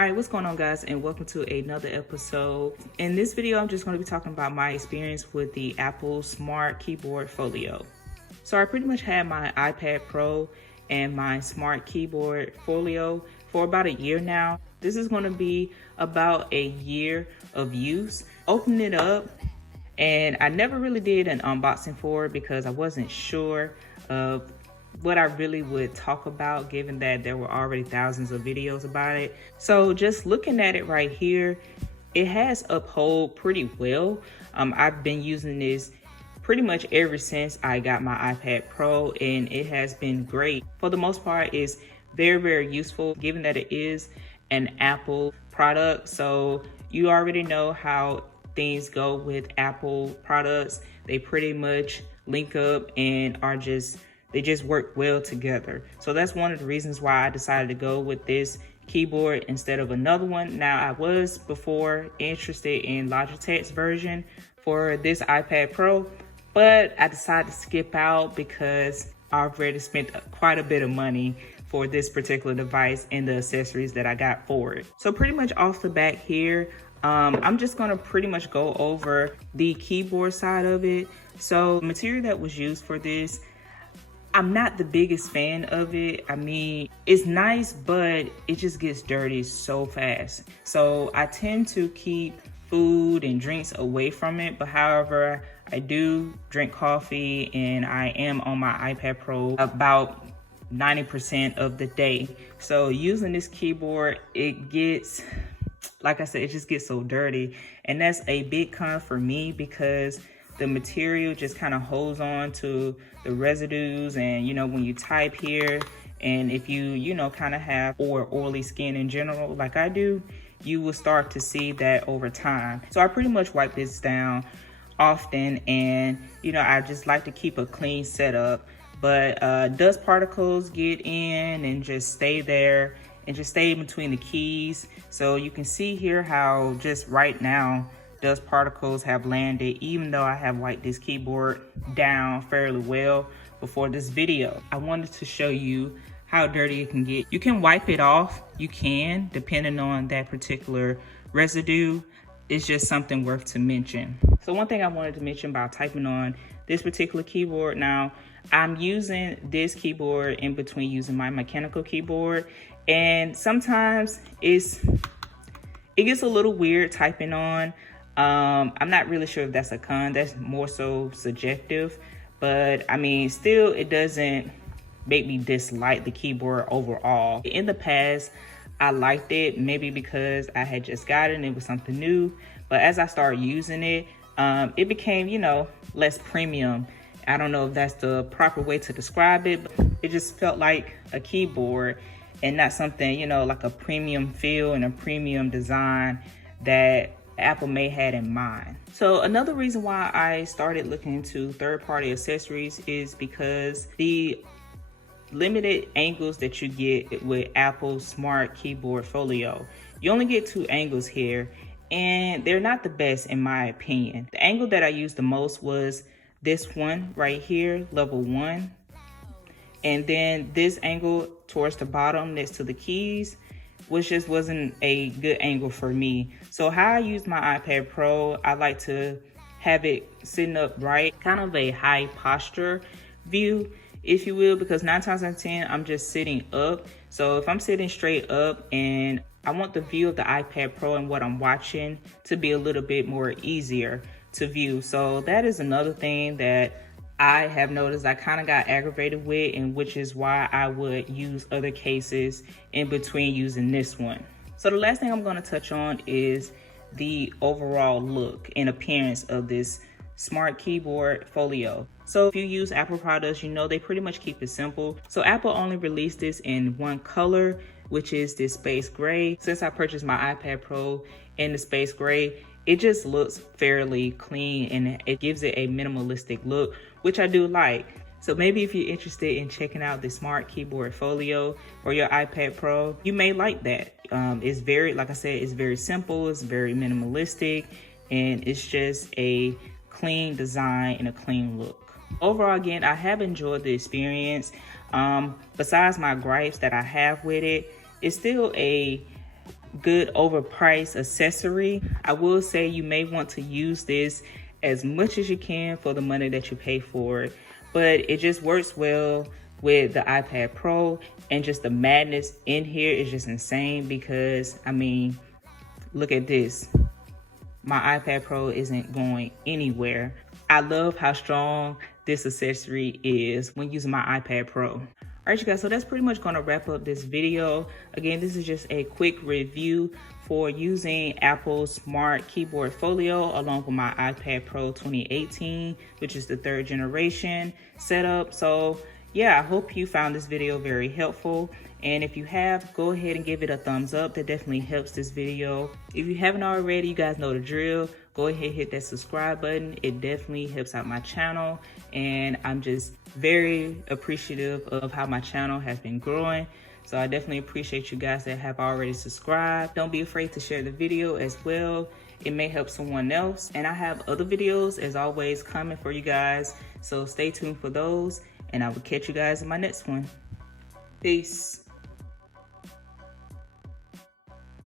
All right, what's going on, guys, and welcome to another episode. In this video, I'm just going to be talking about my experience with the Apple Smart Keyboard Folio. So I pretty much had my iPad Pro and my Smart Keyboard Folio for about a year now. This is going to be about a year of use. Open it up, and I never really did an unboxing for it because I wasn't sure of what I really would talk about, given that there were already thousands of videos about it. So just looking at it right here, it has upheld pretty well. I've been using this pretty much ever since I got my iPad Pro, and it has been great. For the most part, it's very, very useful, given that it is an Apple product. So you already know how things go with Apple products. They pretty much link up and they just work well together. So that's one of the reasons why I decided to go with this keyboard instead of another one. Now, I was before interested in Logitech's version for this iPad Pro, but I decided to skip out because I already spent quite a bit of money for this particular device and the accessories that I got for it. So pretty much off the bat here, I'm just gonna pretty much go over the keyboard side of it. So the material that was used for this, I'm not the biggest fan of it. I mean, it's nice, but it just gets dirty so fast. So I tend to keep food and drinks away from it. But however, I do drink coffee, and I am on my iPad Pro about 90% of the day. So using this keyboard, it gets, like I said, it just gets so dirty. And that's a big con for me because the material just kind of holds on to the residues, and when you type here, and if you kind of have oily skin in general like I do, you will start to see that over time. So I pretty much wipe this down often, and I just like to keep a clean setup. But dust particles get in and just stay there and just stay in between the keys. So you can see here how just right now dust particles have landed, even though I have wiped this keyboard down fairly well before this video. I wanted to show you how dirty it can get. You can wipe it off, you can, depending on that particular residue. It's just something worth to mention. So one thing I wanted to mention about typing on this particular keyboard, now I'm using this keyboard in between using my mechanical keyboard, and sometimes it gets a little weird typing on. I'm not really sure if that's a con. That's more so subjective, but I mean, still, it doesn't make me dislike the keyboard overall. In the past, I liked it, maybe because I had just got it and it was something new, but as I started using it, it became, less premium. I don't know if that's the proper way to describe it, but it just felt like a keyboard and not something, like a premium feel and a premium design that Apple may had in mind. So another reason why I started looking into third-party accessories is because the limited angles that you get with Apple's Smart Keyboard Folio. You only get 2 angles here, and they're not the best in my opinion. The angle that I used the most was this one right here, level 1. And then this angle towards the bottom next to the keys, which just wasn't a good angle for me. So how I use my iPad Pro, I like to have it sitting upright, kind of a high posture view, if you will, because 9 times out of 10, I'm just sitting up. So if I'm sitting straight up and I want the view of the iPad Pro and what I'm watching to be a little bit more easier to view. So that is another thing that I have noticed I kind of got aggravated with, and which is why I would use other cases in between using this one. So the last thing I'm going to touch on is the overall look and appearance of this Smart Keyboard Folio. So if you use Apple products, they pretty much keep it simple. So Apple only released this in one color, which is this space gray. Since I purchased my iPad Pro in the space gray, it just looks fairly clean and it gives it a minimalistic look, which I do like. So maybe if you're interested in checking out the Smart Keyboard Folio or your iPad Pro, you may like that. It's very, like I said, it's very simple, it's very minimalistic, and it's just a clean design and a clean look. Overall, again, I have enjoyed the experience. Besides my gripes that I have with it, it's still a good overpriced accessory. I will say you may want to use this as much as you can for the money that you pay for it, but it just works well with the iPad Pro, and just the madness in here is just insane because, I mean, look at this. My iPad Pro isn't going anywhere. I love how strong this accessory is when using my iPad Pro. All right, you guys, so that's pretty much gonna wrap up this video. Again, this is just a quick review for using Apple's Smart Keyboard Folio along with my iPad Pro 2018, which is the 3rd generation setup. So yeah, I hope you found this video very helpful. And if you have, go ahead and give it a thumbs up. That definitely helps this video. If you haven't already, you guys know the drill. Go ahead and hit that subscribe button. It definitely helps out my channel. And I'm just very appreciative of how my channel has been growing. So I definitely appreciate you guys that have already subscribed. Don't be afraid to share the video as well. It may help someone else. And I have other videos, as always, coming for you guys. So stay tuned for those. And I will catch you guys in my next one. Peace.